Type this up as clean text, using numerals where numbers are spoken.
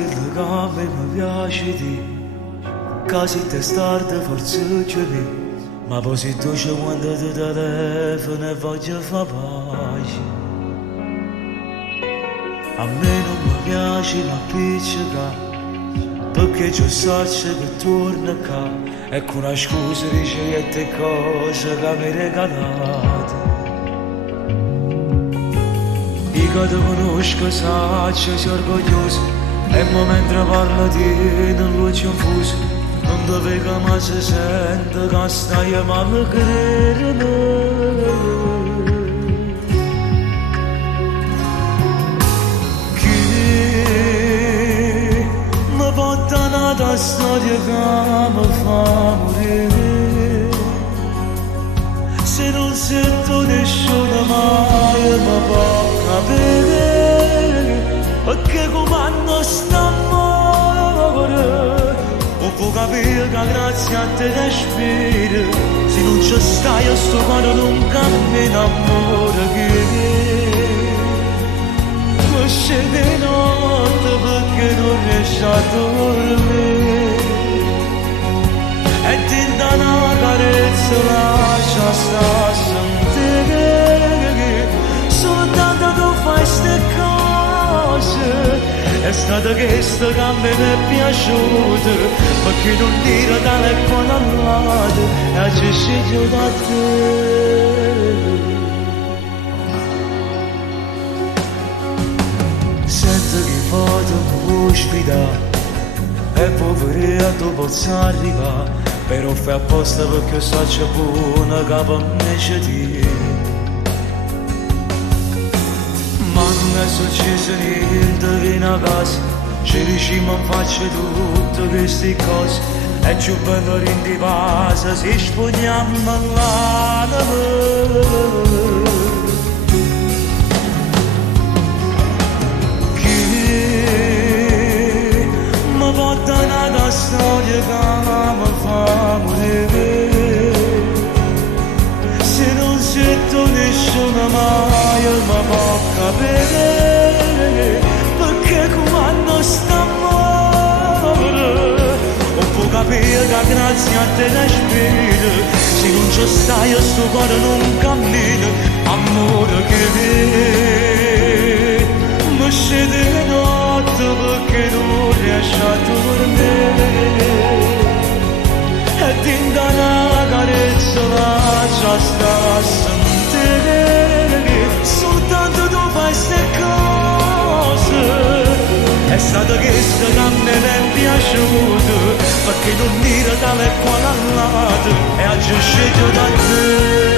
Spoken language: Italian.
quello che a me mi piace di quasi testarde forse c'è lì, ma poi si dolce quando ti telefono e voglio fa pace. A me non mi piace la pizzica, perché c'ho sacce che torna qua, e con una scusa dice che cose che mi regalate. Io che ti conosco, saccio, sei orgoglioso, e mentre parlo di non lo c'è confuso, non dovevo mai si sente che stai male credere. Chi mi porta una storia che mi fa morire, se non sento nessuno mai mi può capire, perché comando st'amore o può capire che grazie a te respiro, se non ci stai a sto cuore non cammina amore che mi scende notte perché non riesci a dormire, e ti dà una carezza lascia sta a sentire, soltanto tu fai ste cose, è stata questa che a me mi è piaciuta, perché non dire tale quando all'altro e ci sceglio da te. Sento che foto mi ospita e poveretto posso arrivare, però fai apposta perché so c'è buona che per me c'è te. Ma non è successo niente in a casa, ci diciamo in faccia tutte queste cose, e più bello in di passa si spugniamo l'anima. Chi mi porta una storia che mi fa morire, se non sento nessuno mai mi può capire, perché comando st'amore o può capire che grazie a te respiro, se non ci stai a sto cuore non cammino, amore che mi scende le notte perché non riesci a dormire, e ti dà una carezza lascia sta a sentire, soltanto tu fai ste cose, è stata questa che a me mi è piaciuta, perché non dire tale quale all'altro e oggi scelgo da te.